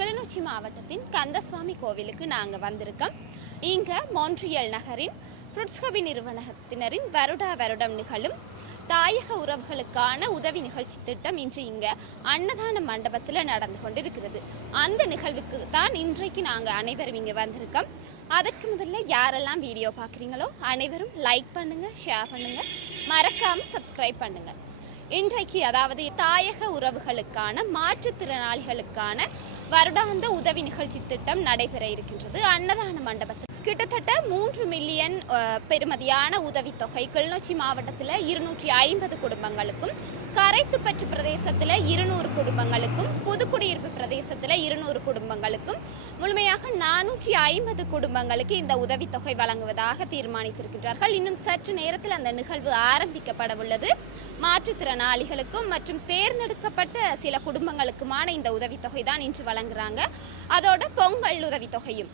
கிளிநொச்சி மாவட்டத்தின் கந்தசுவாமி கோவிலுக்கு நாங்கள் வந்திருக்கோம். இங்கே மோன்ட்ரியல் நகரின் ஃப்ருட்ஸ்ஹபி நிறுவனத்தினரின் வருடா வருடம் நிகழும் தாயக உறவுகளுக்கான உதவி நிகழ்ச்சி திட்டம் இன்று இங்கே அன்னதான மண்டபத்தில் நடந்து கொண்டிருக்கிறது. அந்த நிகழ்வுக்கு தான் இன்றைக்கு நாங்கள் அனைவரும் இங்கே வந்திருக்கோம். அதற்கு முதல்ல யாரெல்லாம் வீடியோ பார்க்குறீங்களோ அனைவரும் லைக் பண்ணுங்கள் ஷேர் பண்ணுங்கள் மறக்காமல் சப்ஸ்கிரைப் பண்ணுங்கள் இன்றைக்கு அதாவது தாயக உறவுகளுக்கான மாற்றுத்திறனாளிகளுக்கான வருடாந்த உதவி நிகழ்ச்சி திட்டம் நடைபெற இருக்கின்றது. அன்னதான மண்டபத்தில் கிட்டத்தட்ட மூன்று மில்லியன் பெறுமதியான உதவித்தொகை கிளிநொச்சி மாவட்டத்தில் இருநூற்றி ஐம்பது குடும்பங்களுக்கும் கரைத்துப்பற்று பிரதேசத்தில் இருநூறு குடும்பங்களுக்கும் புதுக்குடியிருப்பு பிரதேசத்தில் இருநூறு குடும்பங்களுக்கும் முழுமையாக நானூற்றி ஐம்பது குடும்பங்களுக்கு இந்த உதவித்தொகை வழங்குவதாக தீர்மானித்திருக்கின்றார்கள். இன்னும் சற்று நேரத்தில் அந்த நிகழ்வு ஆரம்பிக்கப்பட உள்ளது. மாற்றுத்திறனாளிகளுக்கும் மற்றும் தேர்ந்தெடுக்கப்பட்ட சில குடும்பங்களுக்குமான இந்த உதவித்தொகை தான் இன்று வழங்குறாங்க. அதோட பொங்கல் உதவித்தொகையும்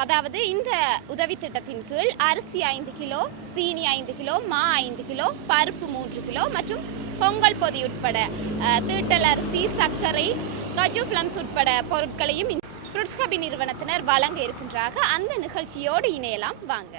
அதாவது இந்த உதவி திட்டத்தின் கீழ் அரிசி ஐந்து கிலோ சீனி ஐந்து கிலோ மா ஐந்து கிலோ பருப்பு மூன்று கிலோ மற்றும் பொங்கல் பொதி உட்பட தீட்டல் அரிசி சர்க்கரை கஜு ஃப்ளம்ஸ் உட்பட பொருட்களையும் ஃப்ரூட்ஸ் ஹபி நிறுவனத்தினர் வழங்க இருக்கின்றாக. அந்த நிகழ்ச்சியோடு இணையலாம். வாங்க.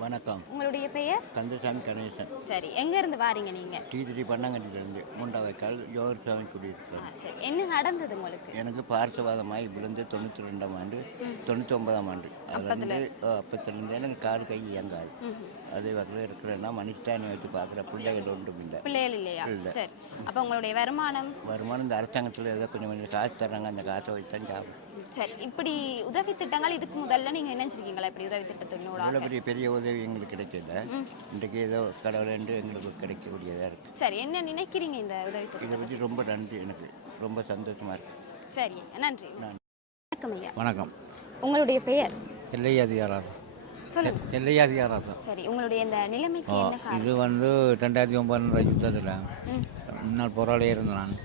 வணக்கம். உங்களுடைய பெயர்? கந்தசாமி கணேசன். சரி எங்க இருந்து வாரீங்க நீங்க? டிடிடி பண்ணாங்கட்டிலேருந்து முண்டாவைக்கால் ஜோகர் சாமி குடியிருக்கிறேன் சரி. என்ன நடந்தது உங்களுக்கு? எனக்கு பார்த்தவாதமாகி விழுந்து தொண்ணூற்றி ரெண்டாம் ஆண்டு. தொண்ணூற்றி ஒன்பதாம் ஆண்டு அதுலேருந்து அப்பத்துலேருந்து எனக்கு கால் கை இயங்காது. அதே வகையில் இருக்கிறேன்னா மணித்தானி வச்சு பார்க்குற பிள்ளைகள் ஒன்றும் இல்லை. பிள்ளைகள் இல்லையா? இல்ல. சரி. அப்ப உங்களுடைய வருமானம்? வருமானம் இந்த அரசாங்கத்தில் ஏதோ கொஞ்சம் கொஞ்சம் காசு தர்றாங்க அந்த காசை வச்சு தான் சாப்பிடும் சரி இப்படி உதவி திட்டங்கள் இதுக்கு முதல்ல நீங்க நினைச்சிருக்கீங்களா இப்படி உதவி திட்டத்தினோட இவ்வளோ பெரிய பெரிய உதவி எங்களுக்கு கிடைக்கல. இன்றைக்கு ஏதோ கடவுள் என்று எங்களுக்கு கிடைக்கக்கூடியதாக இருக்குது சரி என்ன நினைக்கிறீங்க இந்த உதவி திட்டம் இதை பற்றி ரொம்ப நன்றி எனக்கு. ரொம்ப சந்தோஷமாக இருக்குது சரி நன்றி. வணக்கம் ஐயா. வணக்கம். உங்களுடைய பெயர்? எல்லையாதிகாராசம் சொல்லுங்க. எல்லையாதிகாராசம் சரி உங்களுடைய இந்த நிலைமைக்கு என்ன காரணம்? இது வந்து ரெண்டாயிரத்தி ஒன்பது யுத்தத்தில் முன்னாள் போராளியே இருந்தேன் நான்.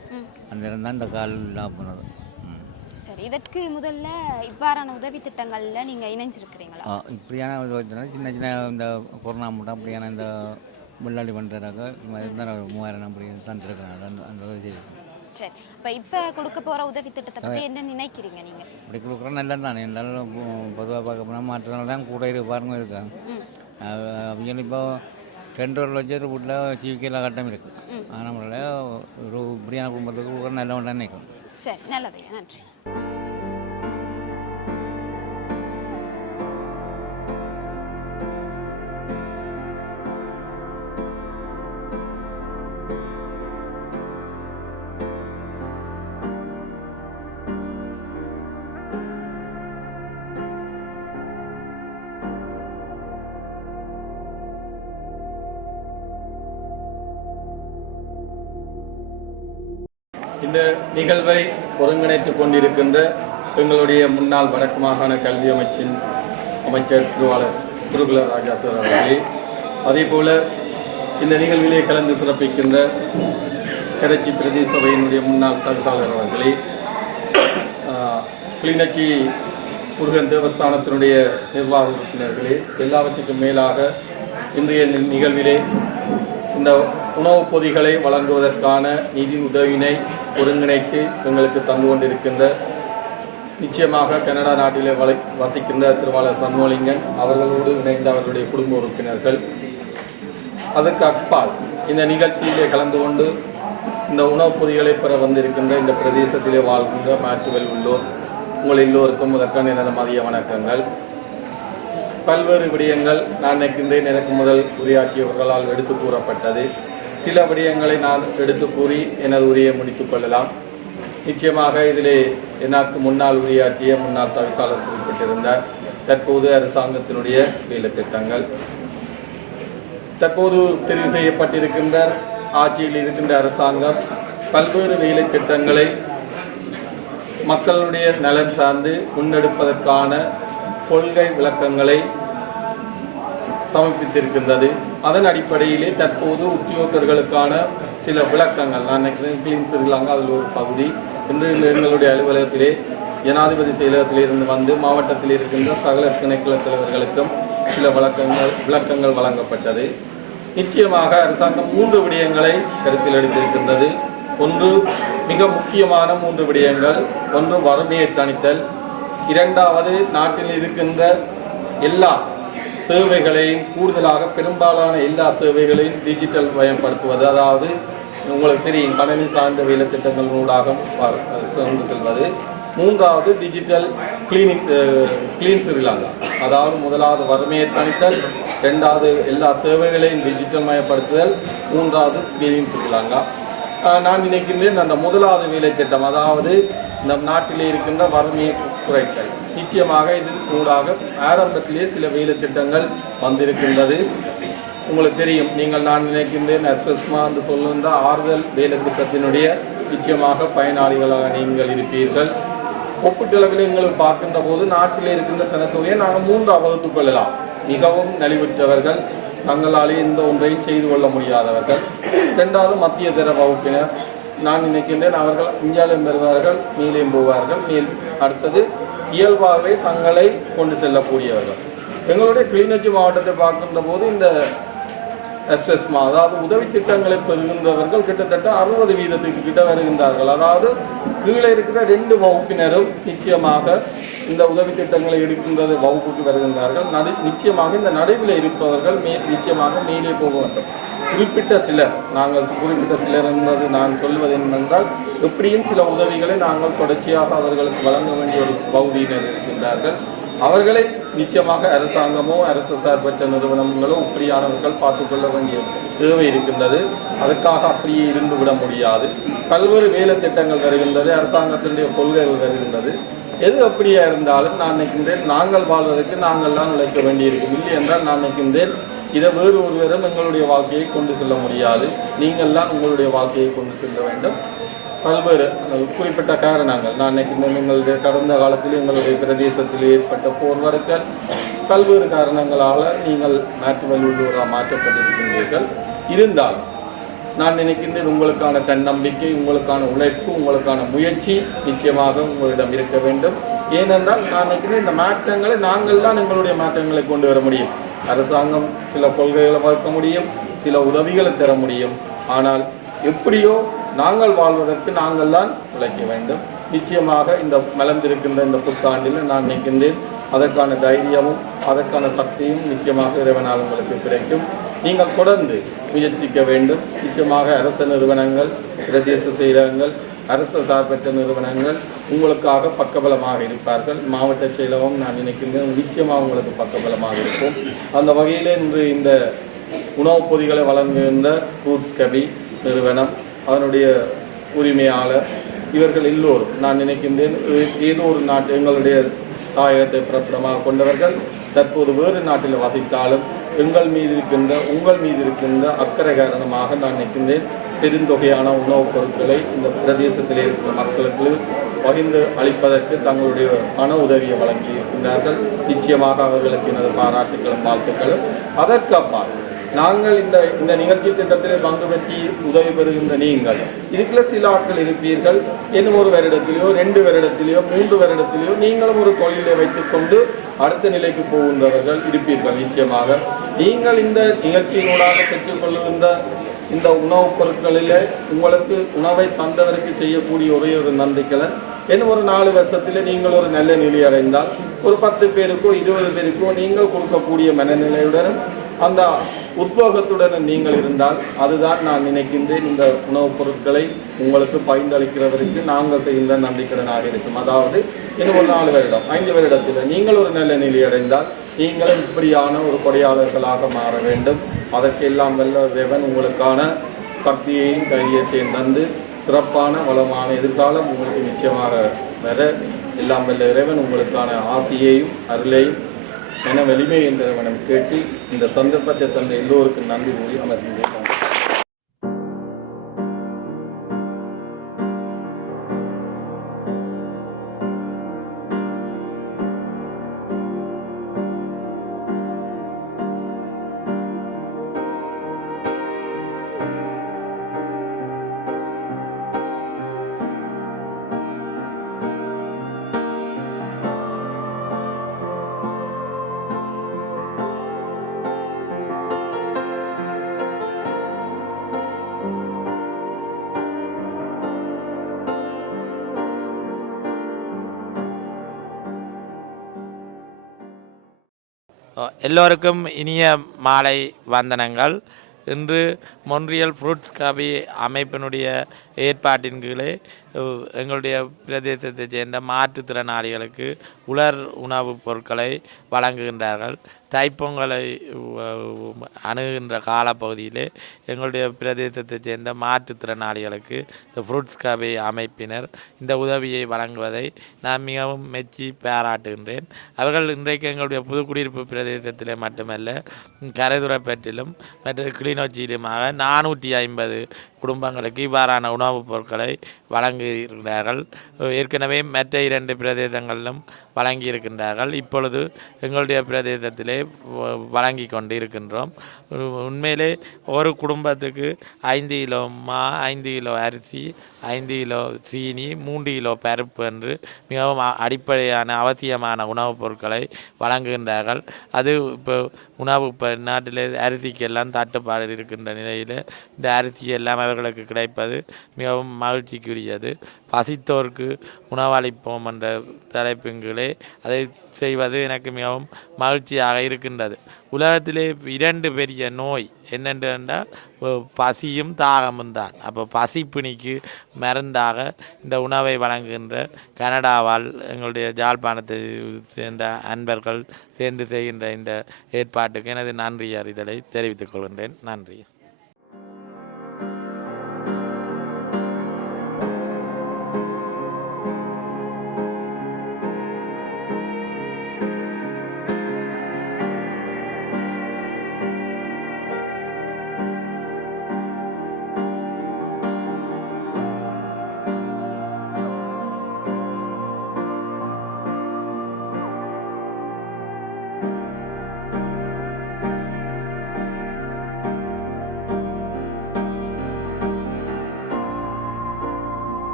அந்த இருந்தால் இந்த கால் இல்லாம போனது. சரி இதற்கு முதல்ல இவ்வாறான உதவி திட்டங்கள்ல நீங்க இணைஞ்சிருக்கிறீங்களா? இப்படியான சின்ன சின்ன இந்த கொரோனா மட்டும் அப்படியான இந்த இருந்தால் ஒரு மூவாயிரம் அப்படி தந்துருக்கிறேன் அந்த அந்த உதவி. சரி இப்ப இப்ப கொடுக்க போற உதவி திட்டத்தை பத்தி என்ன நினைக்கிறீங்க நீங்க? இப்படி கொடுக்குற நல்லது தானே. எல்லாரும் பொதுவாக பார்க்க போனால் மாற்றங்கள் தான் கூட இருக்கு பாருங்க இருக்கா. ம். அவங்க இப்போ ரெண்டு ஒரு லட்சம் வீட்டில் ஜீவிக்கையில் கட்டம் இருக்குது ஆனால் நம்மளால ஒரு இப்படியான குடும்பத்துக்கு கொடுக்குற நல்ல ஒன்றா நினைக்கும். சரி நல்லது நன்றி. நிகழ்வை ஒருங்கிணைத்துக் கொண்டிருக்கின்ற எங்களுடைய முன்னாள் வடக்கு மாகாண கல்வி அமைச்சின் அமைச்சர் திருவாளர் குருகுல ராஜா சார் அவர்களே அதேபோல இந்த நிகழ்விலே கலந்து சிறப்பிக்கின்ற கரைச்சி பிரதி சபையினுடைய முன்னாள் தவிசாளர் அவர்களே கிளிநச்சி கிளிநொச்சி முருகன் தேவஸ்தானத்தினுடைய நிர்வாக உறுப்பினர்களே எல்லாவற்றுக்கும் மேலாக இன்றைய நிகழ்விலே இந்த உணவுப் பொதிகளை வழங்குவதற்கான நிதி உதவினை ஒருங்கிணைத்து எங்களுக்கு தந்து கொண்டிருக்கின்ற நிச்சயமாக கனடா நாட்டிலே வலை வசிக்கின்ற திருவாளர் சண்முகலிங்கன் அவர்களோடு இணைந்த அவர்களுடைய குடும்ப உறுப்பினர்கள். அதற்கு அப்பால் இந்த நிகழ்ச்சியிலே கலந்து கொண்டு இந்த உணவுப் பொதிகளை பெற வந்திருக்கின்ற இந்த பிரதேசத்திலே வாழ்கின்ற மாற்றுவல் உள்ளோர் உங்கள் எல்லோருக்கும் முதற்கான எனது மதிய வணக்கங்கள். பல்வேறு விடயங்கள் நான் நினைக்கின்றேன். எனக்கு முதல் உரையாற்றியவர்களால் எடுத்து கூறப்பட்டது. சில விடயங்களை நான் எடுத்து கூறி எனது உரையை முடித்துக் கொள்ளலாம். நிச்சயமாக இதிலே எனக்கு முன்னால் உரையாற்றிய முன்னாள் தவிசாளர் குறிப்பிட்டிருந்தார். தற்போது அரசாங்கத்தினுடைய வேலை திட்டங்கள். தற்போது தெரிவு செய்யப்பட்டிருக்கின்ற ஆட்சியில் இருக்கின்ற அரசாங்கம் பல்வேறு வேலை திட்டங்களை மக்களுடைய நலன் சார்ந்து முன்னெடுப்பதற்கான கொள்கை விளக்கங்களை சமர்ப்பித்திருக்கின்றது. அதன் அடிப்படையிலே தற்போது உத்தியோகர்களுக்கான சில விளக்கங்கள். நான் நினைக்கிறேன் கிளீன் அதில் ஒரு பகுதி. இன்று இந்த எங்களுடைய அலுவலகத்திலே ஜனாதிபதி செயலகத்திலிருந்து வந்து மாவட்டத்தில் இருக்கின்ற சகல திணைக்கள தலைவர்களுக்கும் சில விளக்கங்கள் விளக்கங்கள் வழங்கப்பட்டது. நிச்சயமாக அரசாங்கம் மூன்று விடயங்களை கருத்தில் எடுத்திருக்கின்றது. ஒன்று மிக முக்கியமான மூன்று விடயங்கள். ஒன்று வறுமையை தணித்தல். இரண்டாவது நாட்டில் இருக்கின்ற எல்லா சேவைகளையும் கூடுதலாக பெரும்பாலான எல்லா சேவைகளையும் டிஜிட்டல் பயன்படுத்துவது. அதாவது உங்களுக்கு தெரியும் கணினி சார்ந்த வேலை திட்டங்களூடாக சென்று செல்வது. மூன்றாவது டிஜிட்டல் கிளீனிங் கிளீன் ஸ்ரீலங்கா அதாவது முதலாவது வறுமையை தணித்தல் ரெண்டாவது எல்லா சேவைகளையும் டிஜிட்டல் மயப்படுத்துதல் மூன்றாவது கிளீன் ஸ்ரீலங்கா நான் நினைக்கின்றேன் அந்த முதலாவது வேலை திட்டம் அதாவது நம் நாட்டிலே இருக்கின்ற வறுமையை குறைத்தல். நிச்சயமாக இதற்கு ஊடாக ஆரம்பத்திலே சில வேலை திட்டங்கள் வந்திருக்கின்றது. உங்களுக்கு தெரியும் நீங்கள் நான் நினைக்கின்றேன் எஸ்பெஸ்மா என்று சொல்லுகின்ற ஆறுதல் வேலை திட்டத்தினுடைய நிச்சயமாக பயனாளிகளாக நீங்கள் இருப்பீர்கள். ஒப்பீட்டளவில் எங்களுக்கு பார்க்கின்ற போது நாட்டில் இருக்கின்ற சனத்தொகையை நாங்கள் மூன்றாக வகுத்து கொள்ளலாம். மிகவும் நலிவுற்றவர்கள். தங்களாலே இந்த ஒன்றையும் செய்து கொள்ள முடியாதவர்கள். இரண்டாவது மத்திய தர வகுப்பினர். நான் நினைக்கின்றேன் அவர்கள் இந்தியாவிலும் பெறுவார்கள் மேலே போவார்கள். மேல் அடுத்தது இயல்பாகவே தங்களை கொண்டு செல்லக்கூடியவர்கள். எங்களுடைய கிளிநொச்சி மாவட்டத்தை பார்க்கின்ற போது இந்த எஸ்எஸ்மா அதாவது உதவி திட்டங்களை பெறுகின்றவர்கள் கிட்டத்தட்ட அறுபது வீதத்துக்கு கிட்ட வருகின்றார்கள். அதாவது கீழே இருக்கிற ரெண்டு வகுப்பினரும் நிச்சயமாக இந்த உதவி திட்டங்களை எடுக்கின்றது வகுப்புக்கு வருகின்றார்கள். நடு நிச்சயமாக இந்த நடுவில் இருப்பவர்கள் மே நிச்சயமாக மேலே போக வேண்டும். குறிப்பிட்ட சிலர் நாங்கள் குறிப்பிட்ட சிலர் என்பது நான் சொல்வது என்னென்றால் எப்படியும் சில உதவிகளை நாங்கள் தொடர்ச்சியாக அவர்களுக்கு வழங்க வேண்டிய ஒரு பகுதியினர் இருக்கின்றார்கள். அவர்களை நிச்சயமாக அரசாங்கமோ அரசு சார்பற்ற நிறுவனங்களோ இப்படியானவர்கள் பார்த்துக்கொள்ள வேண்டிய தேவை இருக்கின்றது. அதுக்காக அப்படியே இருந்து விட முடியாது. பல்வேறு வேலை திட்டங்கள் வருகின்றது அரசாங்கத்தினுடைய கொள்கைகள் வருகின்றது. எது அப்படியா இருந்தாலும் நான் நினைக்கின்றேன் நாங்கள் வாழ்வதற்கு நாங்கள் தான் உழைக்க வேண்டியிருக்கும். இல்லை என்றால் நான் நினைக்கின்றேன் இதை வேறு ஒருவரும் எங்களுடைய வாழ்க்கையை கொண்டு செல்ல முடியாது. நீங்கள் தான் உங்களுடைய வாழ்க்கையை கொண்டு செல்ல வேண்டும். பல்வேறு குறிப்பிட்ட காரணங்கள். நான் எங்களுடைய கடந்த காலத்தில் எங்களுடைய பிரதேசத்தில் ஏற்பட்ட போர் வடுக்கள் பல்வேறு காரணங்களால் நீங்கள் மாற்றுவல் உள்ளூராக மாற்றப்பட்டிருக்கின்றீர்கள். இருந்தாலும் நான் நினைக்கின்றேன் உங்களுக்கான தன்னம்பிக்கை உங்களுக்கான உழைப்பு உங்களுக்கான முயற்சி நிச்சயமாக உங்களிடம் இருக்க வேண்டும். ஏனென்றால் நான் நினைக்கிறேன் இந்த மாற்றங்களை நாங்கள் தான் எங்களுடைய மாற்றங்களை கொண்டு வர முடியும். அரசாங்கம் சில கொள்கைகளை வகுக்க முடியும் சில உதவிகளை தர முடியும். ஆனால் எப்படியோ நாங்கள் வாழ்வதற்கு நாங்கள் தான் உழைக்க வேண்டும். நிச்சயமாக இந்த மலர்ந்திருக்கின்ற இந்த புத்தாண்டில் நான் நினைக்கின்றேன் அதற்கான தைரியமும் அதற்கான சக்தியும் நிச்சயமாக இறைவனால் உங்களுக்கு கிடைக்கும். நீங்கள் தொடர்ந்து முயற்சிக்க வேண்டும். நிச்சயமாக அரசு நிறுவனங்கள் பிரதேச செயலகங்கள் அரசு சார்பற்ற நிறுவனங்கள் உங்களுக்காக பக்கபலமாக இருப்பார்கள். மாவட்ட செயலகம் நான் நினைக்கின்றேன் நிச்சயமாக உங்களுக்கு பக்கபலமாக இருக்கும். அந்த வகையில் இன்று இந்த உணவுப் பொதிகளை வழங்குகின்ற ஃப்ரூட்ஸ் கபி நிறுவனம் அதனுடைய உரிமையாளர் இவர்கள் எல்லோரும் நான் நினைக்கின்றேன் ஏதோ ஒரு நாட்டு எங்களுடைய தாயகத்தை பிரபலமாக கொண்டவர்கள் தற்போது வேறு நாட்டில் வசித்தாலும் எங்கள் மீது இருக்கின்ற உங்கள் மீது இருக்கின்ற அக்கறை காரணமாக நான் நினைக்கின்றேன் பெருந்தொகையான உணவுப் பொருட்களை இந்த பிரதேசத்தில் இருக்கிற மக்களுக்கு பகிர்ந்து அளிப்பதற்கு தங்களுடைய பண உதவியை வழங்கி இருக்கின்றார்கள் நிச்சயமாக அவர்களுக்கு எனது பாராட்டுகளும் வாழ்த்துக்களும். அதற்கு அப்பால் நாங்கள் இந்த இந்த நிகழ்ச்சி திட்டத்தில் பங்கு பெற்றி உதவி பெறுகின்ற நீங்கள் இதுக்குள்ள சில ஆட்கள் இருப்பீர்கள். இன்னும் ஒரு வருடத்திலேயோ ரெண்டு வருடத்திலேயோ மூன்று வருடத்திலேயோ நீங்களும் ஒரு தொழிலை வைத்துக்கொண்டு அடுத்த நிலைக்கு போகின்றவர்கள் இருப்பீர்கள். நிச்சயமாக நீங்கள் இந்த நிகழ்ச்சியினூடாக பெற்றுக்கொள்ளுகின்ற இந்த உணவுப் பொருட்களில் உங்களுக்கு உணவை தந்தவருக்கு செய்யக்கூடிய ஒரே ஒரு நன்றிக்கலன் இன்னும் ஒரு நாலு வருஷத்தில் நீங்கள் ஒரு நல்ல நிலை அடைந்தால் ஒரு பத்து பேருக்கோ இருபது பேருக்கோ நீங்கள் கொடுக்கக்கூடிய மனநிலையுடனும் அந்த உத்வேகத்துடன் நீங்கள் இருந்தால் அதுதான் நான் நினைக்கின்றேன். இந்த உணவுப் பொருட்களை உங்களுக்கு பகிர்ந்தளிக்கிறவருக்கு நாங்கள் செய்கின்ற நன்றிக்கடனாக இருக்கும். அதாவது இன்னும் ஒரு நாலு வருடம் ஐந்து வருடத்தில் நீங்கள் ஒரு நல்ல நிலை அடைந்தால் நீங்களும் இப்படியான ஒரு கொடையாளர்களாக மாற வேண்டும். அதற்கெல்லாம் வல்ல தேவன் உங்களுக்கான சக்தியையும் தைரியத்தையும் தந்து சிறப்பான வளமான எதிர்காலம் உங்களுக்கு நிச்சயமாக வர எல்லாம் வல்ல இறைவன் உங்களுக்கான ஆசையையும் அருளையும் என வலிமை என்றவனம் கேட்டு இந்த சந்தர்ப்பத்தை தந்த எல்லோருக்கும் நன்றி கூறி அமர்ந்தேன் எல்லோருக்கும் இனிய மாலை வந்தனங்கள். இன்று மொன்றியல் ஃப்ரூட்ஸ் காபி அமைப்பினுடைய ஏற்பாட்டின் கீழே எங்களுடைய பிரதேசத்தைச் சேர்ந்த மாற்றுத்திறனாளிகளுக்கு உலர் உணவுப் பொருட்களை வழங்குகின்றார்கள். தைப்பொங்கலை அணுகுகின்ற காலப்பகுதியிலே எங்களுடைய பிரதேசத்தைச் சேர்ந்த மாற்றுத்திறனாளிகளுக்கு இந்த ஃப்ரூட்ஸ் கபி அமைப்பினர் இந்த உதவியை வழங்குவதை நான் மிகவும் மெச்சி பாராட்டுகின்றேன். அவர்கள் இன்றைக்கு எங்களுடைய புதுக்குடியிருப்பு பிரதேசத்திலே மட்டுமல்ல கரைதுறைப்பற்றிலும் மற்றும் கிளிநொச்சியிலுமாக நானூற்றி ஐம்பது குடும்பங்களுக்கு இவ்வாறான உணவுப் பொருட்களை வழங்குகிறார்கள் ஏற்கனவே மற்ற இரண்டு பிரதேசங்களிலும் வழங்கியிருக்கின்றார்கள். இப்பொழுது எங்களுடைய பிரதேசத்திலே வ- வழங்கி கொண்டு இருக்கின்றோம் உண்மையிலே ஒரு குடும்பத்துக்கு ஐந்து கிலோ மா ஐந்து கிலோ அரிசி ஐந்து கிலோ சீனி மூன்று கிலோ பருப்பு என்று மிகவும் அடிப்படையான அவசியமான உணவுப் பொருட்களை வழங்குகின்றார்கள். அது இப்போ உணவு இப்போ நாட்டில் அரிசிக்கெல்லாம் தட்டுப்பாடு இருக்கின்ற நிலையில் இந்த அரிசி எல்லாம் அவர்களுக்கு கிடைப்பது மிகவும் மகிழ்ச்சிக்குரியது. பசித்தோருக்கு உணவளிப்போம் என்ற தலைப்பின் கீழே அதை செய்வது எனக்கு மிகவும் மகிழ்ச்சியாக இருக்கின்றது. உலகத்திலே இரண்டு பெரிய நோய் என்னென்றால் பசியும் தாகமும் தான். அப்போ பசிப்பிணிக்கு மருந்தாக இந்த உணவை வழங்குகின்ற கனடாவால் எங்களுடைய ஜாழ்ப்பாணத்தை சேர்ந்த அன்பர்கள் சேர்ந்து செய்கின்ற இந்த ஏற்பாட்டுக்கு எனது நன்றி அறிதலை தெரிவித்துக் கொள்கின்றேன். நன்றி.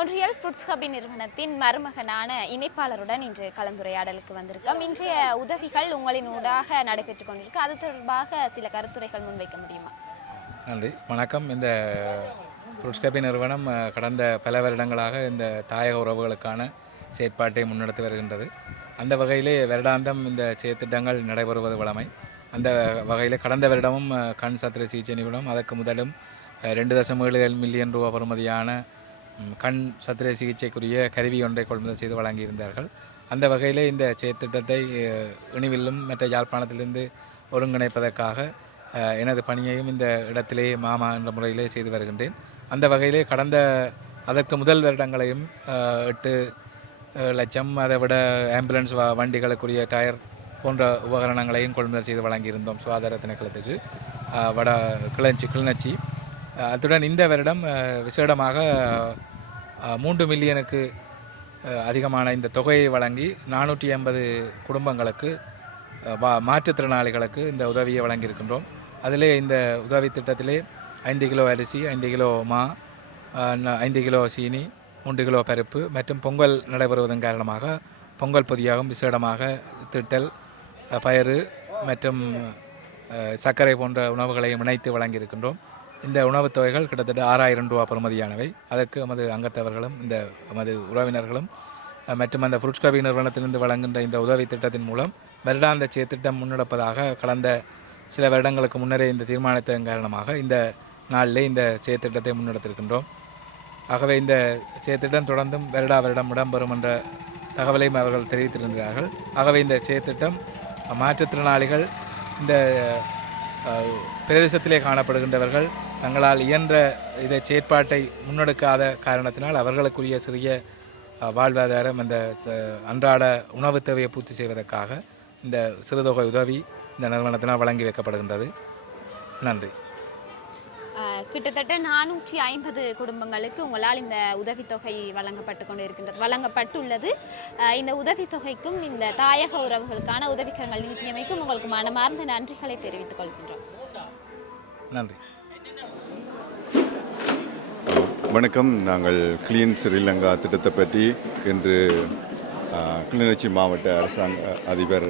மோன்றியல் ஃபுட்ஸ் ஹபி நிறுவனத்தின் மருமகனான இணைப்பாளருடன் இன்று கலந்துரையாடலுக்கு வந்திருக்கோம். இன்றைய உதவிகள் உங்களின் ஊடாக நடைபெற்று கொண்டிருக்கு. அது தொடர்பாக சில கருத்துரைகள் முன்வைக்க முடியுமா? நன்றி. வணக்கம். இந்த ஃப்ரூட்ஸ் கபி நிறுவனம் கடந்த பல வருடங்களாக இந்த தாயக உறவுகளுக்கான செயற்பாட்டை முன்னெடுத்து வருகின்றது. அந்த வகையிலே வருடாந்தம் இந்த செயற்திட்டங்கள் நடைபெறுவது வழமை. அந்த வகையில் கடந்த வருடமும் கண் சத்திர சிகிச்சை நிறுவனம் அதற்கு முதலும் ரெண்டு தசம் ஏழு மில்லியன் ரூபா பெறுமதியான கண் சத்திர சிகிச்சைக்குரிய கருவி ஒன்றை கொள்முதல் செய்து வழங்கியிருந்தார்கள். அந்த வகையில் இந்த செயற்திட்டத்தை இணிவிலும் மற்ற யாழ்ப்பாணத்திலிருந்து ஒருங்கிணைப்பதற்காக எனது பணியையும் இந்த இடத்திலே மாமா என்ற முறையிலே செய்து வருகின்றேன். அந்த வகையிலே கடந்த அதற்கு முதல் வருடங்களையும் எட்டு லட்சம் அதை விட ஆம்புலன்ஸ் வ வண்டிகளுக்குரிய டயர் போன்ற உபகரணங்களையும் கொள்முதல் செய்து வழங்கியிருந்தோம் சுகாதார திணைக்களத்துக்கு. வட கிளஞ்சி கிளிநொச்சி. அத்துடன் இந்த வருடம் விசேடமாக மூன்று மில்லியனுக்கு அதிகமான இந்த தொகையை வழங்கி நானூற்றி ஐம்பது குடும்பங்களுக்கு மாற்றுத்திறனாளிகளுக்கு இந்த உதவியை வழங்கியிருக்கின்றோம். அதிலே இந்த உதவி திட்டத்திலே ஐந்து கிலோ அரிசி ஐந்து கிலோ மா ஐந்து கிலோ சீனி மூன்று கிலோ பருப்பு மற்றும் பொங்கல் நடைபெறுவதன் காரணமாக பொங்கல் பொதியாகவும் விசேடமாக திட்டல் பயறு மற்றும் சர்க்கரை போன்ற உணவுகளையும் இணைத்து வழங்கியிருக்கின்றோம். இந்த உணவுத் தொகைகள் கிட்டத்தட்ட ஆறாயிரம் ரூபா பெறுமதியானவை அதற்கு நமது அங்கத்தவர்களும் இந்த நமது உறவினர்களும் மற்றும் அந்த ஃப்ரூட்ஸ் நிறுவனத்திலிருந்து வழங்குகின்ற இந்த உதவி திட்டத்தின் மூலம் வருடாந்த செயற்திட்டம் முன்னெடுப்பதாக கடந்த சில வருடங்களுக்கு முன்னரே இந்த தீர்மானத்தின் காரணமாக இந்த நாளிலே இந்த செயற்திட்டத்தை முன்னெடுத்திருக்கின்றோம். ஆகவே இந்த செயற்திட்டம் தொடர்ந்தும் வருடா வருடம் இடம்பெறும் என்ற தகவலையும் அவர்கள் தெரிவித்திருந்தார்கள் ஆகவே இந்த செயற்திட்டம் மாற்றுத்திறனாளிகள் இந்த பிரதேசத்திலே காணப்படுகின்றவர்கள் தங்களால் இயன்ற இதை செயற்பாட்டை முன்னெடுக்காத காரணத்தினால் அவர்களுக்குரிய சிறிய வாழ்வாதாரம் அந்த ச- அன்றாட உணவுத் தேவையை பூர்த்தி செய்வதற்காக இந்த சிறுதொகை உதவி இந்த நிறுவனத்தினால் வழங்கி வைக்கப்படுகின்றது. நன்றி. கிட்டத்தட்ட நானூற்றி ஐம்பது குடும்பங்களுக்கு உங்களால் இந்த உதவித்தொகை வழங்கப்பட்டு கொண்டு இருக்கின்றது வழங்கப்பட்டுள்ளது இந்த உதவித்தொகைக்கும் இந்த தாயக உறவுகளுக்கான உதவிக்கரங்கள் நீட்டியமைக்கும் உங்களுக்கு மனமார்ந்த நன்றிகளை தெரிவித்துக் கொள்கின்றோம். நன்றி. வணக்கம். நாங்கள் கிளீன் ஸ்ரீலங்கா திட்டத்தை பற்றி இன்று கிளிநொச்சி மாவட்ட அரசாங்க அதிபர்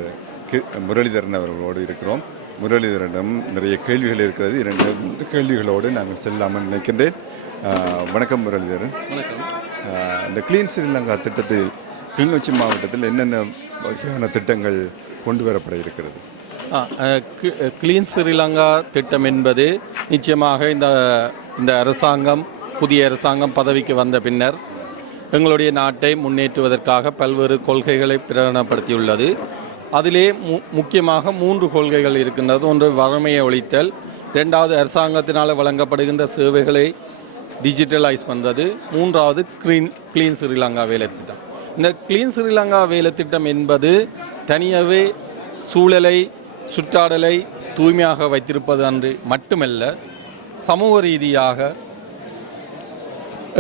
கி- முரளிதரன் அவர்களோடு இருக்கிறோம். முரளிதரனிடம் நிறைய கேள்விகள் இருக்கிறது. இரண்டு கேள்விகளோடு நாங்கள் செல்லாமல் நினைக்கின்றேன். வணக்கம் முரளிதரன். வணக்கம். இந்த கிளீன் ஸ்ரீலங்கா திட்டத்தில் கிளிநொச்சி மாவட்டத்தில் என்னென்ன வகையான திட்டங்கள் கொண்டு வரப்பட இருக்கிறது? கிளீன் ஸ்ரீலங்கா திட்டம் என்பது நிச்சயமாக இந்த இந்த அரசாங்கம் புதிய அரசாங்கம் பதவிக்கு வந்த பின்னர் எங்களுடைய நாட்டை முன்னேற்றுவதற்காக பல்வேறு கொள்கைகளை பிரகடனப்படுத்தியுள்ளது. அதிலே மு முக்கியமாக மூன்று கொள்கைகள் இருக்கின்றது. ஒன்று வறுமையை ஒழித்தல் ரெண்டாவது அரசாங்கத்தினால் வழங்கப்படுகின்ற சேவைகளை டிஜிட்டலைஸ் பண்ணுறது மூன்றாவது க்ளீன் க்ளீன் ஸ்ரீலங்கா வேலை திட்டம். இந்த க்ளீன் ஸ்ரீலங்கா வேலை திட்டம் என்பது தனியாகவே சூழலை சுற்றாடலை தூய்மையாக வைத்திருப்பது அன்று மட்டுமல்ல சமூக ரீதியாக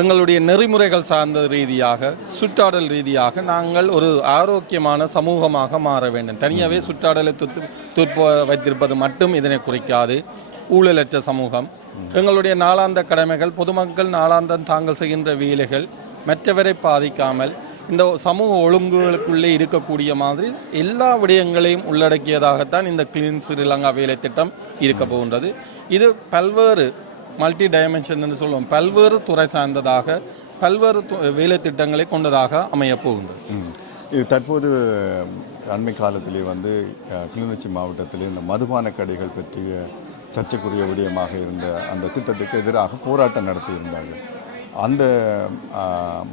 எங்களுடைய நெறிமுறைகள் சார்ந்த ரீதியாக சுற்றாடல் ரீதியாக நாங்கள் ஒரு ஆரோக்கியமான சமூகமாக மாற வேண்டும். தனியாகவே சுற்றாடலை துத்து துற்ப வைத்திருப்பது மட்டும் இதனை குறிக்காது. ஊழலற்ற சமூகம். எங்களுடைய நாளாந்த கடமைகள் பொதுமக்கள் நாளாந்தம் தாங்கள் செய்கின்ற வேலைகள் மற்றவரை பாதிக்காமல் இந்த சமூக ஒழுங்குகளுக்குள்ளே இருக்கக்கூடிய மாதிரி எல்லா விடயங்களையும் உள்ளடக்கியதாகத்தான் இந்த கிளீன் ஸ்ரீலங்கா வேலை திட்டம் இருக்க போகின்றது. இது பல்வேறு மல்டி டைமென்ஷன் என்று சொல்லுவோம். பல்வேறு துறை சார்ந்ததாக பல்வேறு வேலை திட்டங்களை கொண்டதாக அமையப்போகுது இது தற்போது அண்மை காலத்திலே வந்து கிளிநொச்சி மாவட்டத்திலே இந்த மதுபான கடைகள் பற்றிய சர்ச்சைக்குரிய விடயமாக இருந்த அந்த திட்டத்துக்கு எதிராக போராட்டம் நடத்தியிருந்தார்கள். அந்த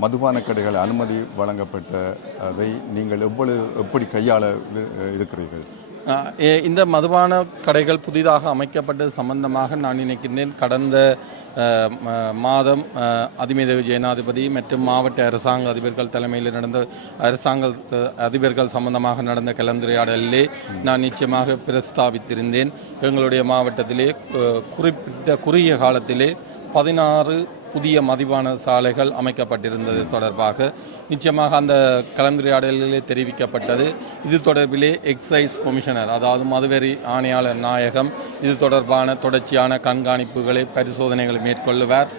மதுபான கடைகள் அனுமதி வழங்கப்பட்ட அதை நீங்கள் எவ்வளவு எப்படி கையாள இருக்கிறீர்கள்? இந்த மதுபான கடைகள் புதிதாக அமைக்கப்பட்டது சம்பந்தமாக நான் நினைக்கின்றேன். கடந்த மாதம் ஆஹ், ஜெயநாதிபதி மற்றும் மாவட்ட அரசாங்க அதிபர்கள் தலைமையில் நடந்த அரசாங்க அதிபர்கள் சம்பந்தமாக நடந்த கலந்துரையாடலிலே நான் நிச்சயமாக பிரஸ்தாபித்திருந்தேன் எங்களுடைய மாவட்டத்திலே குறிப்பிட்ட குறுகிய காலத்திலே பதினாறு புதிய மதிவான சாலைகள் அமைக்கப்பட்டிருந்தது தொடர்பாக. நிச்சயமாக அந்த கலந்துரையாடலிலே தெரிவிக்கப்பட்டது. இது தொடர்பிலே எக்ஸைஸ் கமிஷனர் அதாவது மதுவெறி ஆணையாளர் நாயகம் இது தொடர்பான தொடர்ச்சியான கண்காணிப்புகளை பரிசோதனைகளை மேற்கொள்ளுவார்.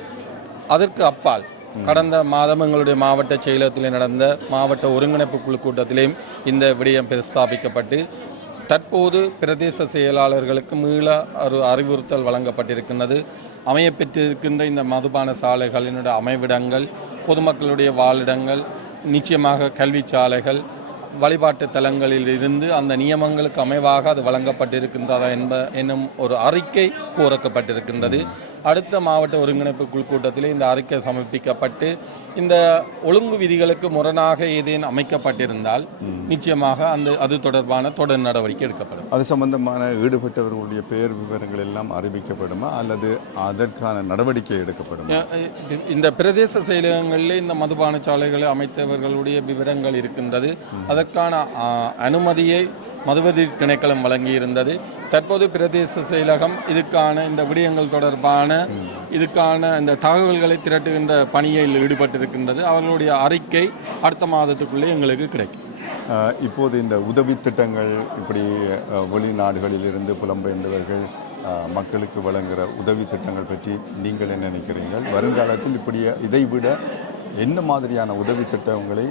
அதற்கு அப்பால் கடந்த மாதம் எங்களுடைய மாவட்ட செயலகத்தில் நடந்த மாவட்ட ஒருங்கிணைப்பு குழு கூட்டத்திலேயும் இந்த விடயம் பிரஸ்தாபிக்கப்பட்டு தற்போது பிரதேச செயலாளர்களுக்கு மீள ஒரு அறிவுறுத்தல் வழங்கப்பட்டிருக்கின்றது. அமையப்பெற்றிருக்கின்ற இந்த மதுபான சாலைகளினுடைய அமைவிடங்கள் பொதுமக்களுடைய வாழிடங்கள் நிச்சயமாக கல்வி சாலைகள் வழிபாட்டு தலங்களில் இருந்து அந்த நியமங்களுக்கு அமைவாக அது வழங்கப்பட்டிருக்கின்றதா என்ப என்னும் ஒரு அறிக்கை கோரக்கப்பட்டிருக்கின்றது அடுத்த மாவட்ட ஒருங்கிணைப்பு குழு கூட்டத்தில் இந்த அறிக்கை சமர்ப்பிக்கப்பட்டு இந்த ஒழுங்கு விதிகளுக்கு முரணாக ஏதேனும் அமைக்கப்பட்டிருந்தால் நிச்சயமாக அந்த அது தொடர்பான தொடர் நடவடிக்கை எடுக்கப்படும். அது சம்பந்தமான ஈடுபட்டவர்களுடைய பெயர் விவரங்கள் எல்லாம் அறிவிக்கப்படுமா? அல்லது அதற்கான நடவடிக்கை எடுக்கப்படுமா? இந்த பிரதேச செயலகங்களில் இந்த மதுபான சாலைகளை அமைத்தவர்களுடைய விவரங்கள் இருக்கின்றது. அதற்கான அனுமதியை மதுவதி திணைக்களம் வழங்கியிருந்தது. தற்போது பிரதேச செயலகம் இதுக்கான இந்த விடயங்கள் தொடர்பான இதுக்கான இந்த தகவல்களை திரட்டுகின்ற பணியில் ஈடுபட்டிருக்கின்றது. அவர்களுடைய அறிக்கை அடுத்த மாதத்துக்குள்ளே எங்களுக்கு கிடைக்கும். இப்போது இந்த உதவி திட்டங்கள் இப்படி வெளிநாடுகளிலிருந்து புலம்பெயர்ந்தவர்கள் மக்களுக்கு வழங்குகிற உதவி திட்டங்கள் பற்றி நீங்கள் என்ன நினைக்கிறீர்கள்? வருங்காலத்தில் இப்படி இதை விட என்ன மாதிரியான உதவி திட்டங்களை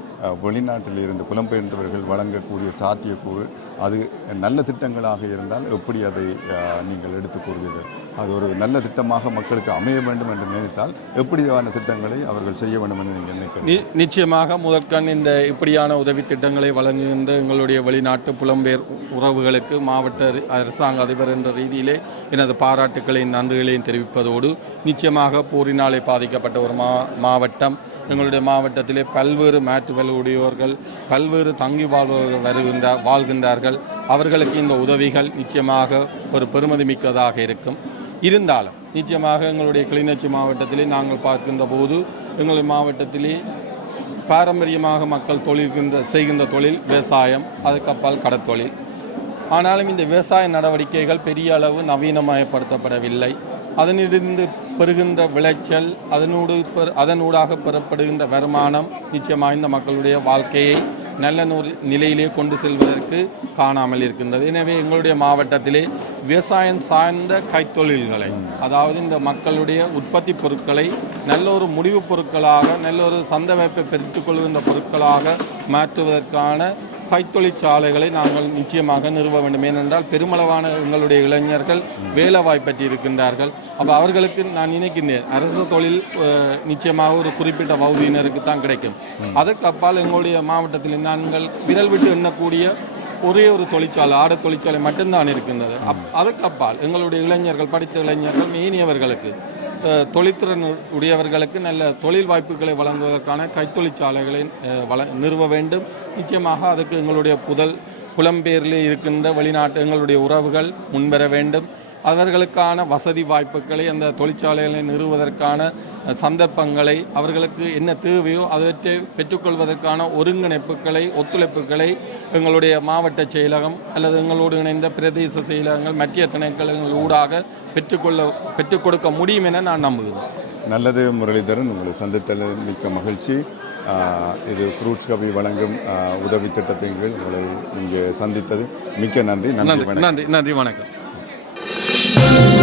வெளிநாட்டில் இருந்து புலம்பெயர்ந்தவர்கள் வழங்கக்கூடிய சாத்தியக்கூறு அது நல்ல திட்டங்களாக இருந்தால் எப்படி அதை நீங்கள் எடுத்துக் கூறுவீர்கள்? அது ஒரு நல்ல திட்டமாக மக்களுக்கு அமைய வேண்டும் என்று நினைத்தால் எப்படியான திட்டங்களை அவர்கள் செய்ய வேண்டும் என்று நீங்கள் நினைக்கிறீர்கள்? நிச்சயமாக முதற்கண் இந்த இப்படியான உதவி திட்டங்களை வழங்குகின்ற எங்களுடைய வெளிநாட்டு புலம்பெயர் உறவுகளுக்கு மாவட்ட அரசாங்க அதிபர் என்ற ரீதியிலே எனது பாராட்டுக்களையும் நன்றிகளையும் தெரிவிப்பதோடு நிச்சயமாக போரினாலே பாதிக்கப்பட்ட ஒரு மா மாவட்டம் எங்களுடைய மாவட்டத்திலே பல்வேறு மாற்றுவல் உடையோர்கள் பல்வேறு தங்கி வாழ்பவர்கள் வருகின்ற வாழ்கின்றார்கள். அவர்களுக்கு இந்த உதவிகள் நிச்சயமாக ஒரு பெருமதி மிக்கதாக இருக்கும். இருந்தாலும் நிச்சயமாக எங்களுடைய கிளிநொச்சி மாவட்டத்திலே நாங்கள் பார்க்கின்ற போது எங்கள் மாவட்டத்திலே பாரம்பரியமாக மக்கள் தொழில்கின்ற செய்கின்ற தொழில் விவசாயம் அதுக்கப்பால் கடத்தொழில் ஆனாலும் இந்த விவசாய நடவடிக்கைகள் பெரிய அளவு நவீனமயப்படுத்தப்படவில்லை. அதனிலிருந்து பெறுகின்ற விளைச்சல் அதனோடு பெற- அதனூடாக பெறப்படுகின்ற வருமானம் நிச்சயமாக இந்த மக்களுடைய வாழ்க்கையை நல்ல நூறு நிலையிலே கொண்டு செல்வதற்கு காணாமல் இருக்கின்றது. எனவே எங்களுடைய மாவட்டத்திலே விவசாயம் சார்ந்த கைத்தொழில்களை அதாவது இந்த மக்களுடைய உற்பத்தி பொருட்களை நல்ல ஒரு முடிவுப் பொருட்களாக நல்ல ஒரு சந்த வாய்ப்பை பெற்றுக்கொள்கின்ற பொருட்களாக மாற்றுவதற்கான கைத்தொழிற்சாலைகளை நாங்கள் நிச்சயமாக நிறுவ வேண்டும். ஏனென்றால் பெருமளவான எங்களுடைய இளைஞர்கள் வேலை வாய்ப்பற்றி இருக்கின்றார்கள். அப்போ அவர்களுக்கு நான் நினைக்கின்றேன் அரசு தொழில் அஹ், நிச்சயமாக ஒரு குறிப்பிட்ட பகுதியினருக்கு தான் கிடைக்கும். அதற்கு அப்பால் எங்களுடைய மாவட்டத்தில் நாங்கள் விரல் விட்டு எண்ணக்கூடிய ஒரே ஒரு தொழிற்சாலை ஆடை தொழிற்சாலை மட்டும்தான் இருக்கின்றது. அப் அதுக்கு அப்பால் எங்களுடைய இளைஞர்கள் படித்த இளைஞர்கள் மீனியவர்களுக்கு தொழில்திறன் உடையவர்களுக்கு நல்ல தொழில் வாய்ப்புகளை வழங்குவதற்கான கைத்தொழிற்சாலைகளை வள நிறுவ வேண்டும். நிச்சயமாக அதுக்கு எங்களுடைய புதல் புலம்பெயரில் இருக்கின்ற வெளிநாட்டு எங்களுடைய உறவுகள் முன்வர வேண்டும். அவர்களுக்கான வசதி வாய்ப்புகளை அந்த தொழிற்சாலைகளை நிறுவுவதற்கான சந்தர்ப்பங்களை அவர்களுக்கு என்ன தேவையோ அவற்றை பெற்றுக்கொள்வதற்கான ஒருங்கிணைப்புகளை ஒத்துழைப்புகளை எங்களுடைய மாவட்ட செயலகம் அல்லது எங்களோடு இணைந்த பிரதேச செயலகங்கள் மத்திய திணைக்களங்கள் ஊடாக பெற்றுக்கொள்ள பெற்றுக் கொடுக்க முடியும் என நான் நம்புகிறேன். நல்லது முரளிதரன் உங்களை சந்தித்தல் மிக்க மகிழ்ச்சி. இது ஃப்ரூட்ஸ் கபி வழங்கும் உதவி திட்டத்தின் கீழ் உங்களை இங்கே சந்தித்தது. மிக்க நன்றி. நன்றி நன்றி வணக்கம். நன்றி நன்றி வணக்கம்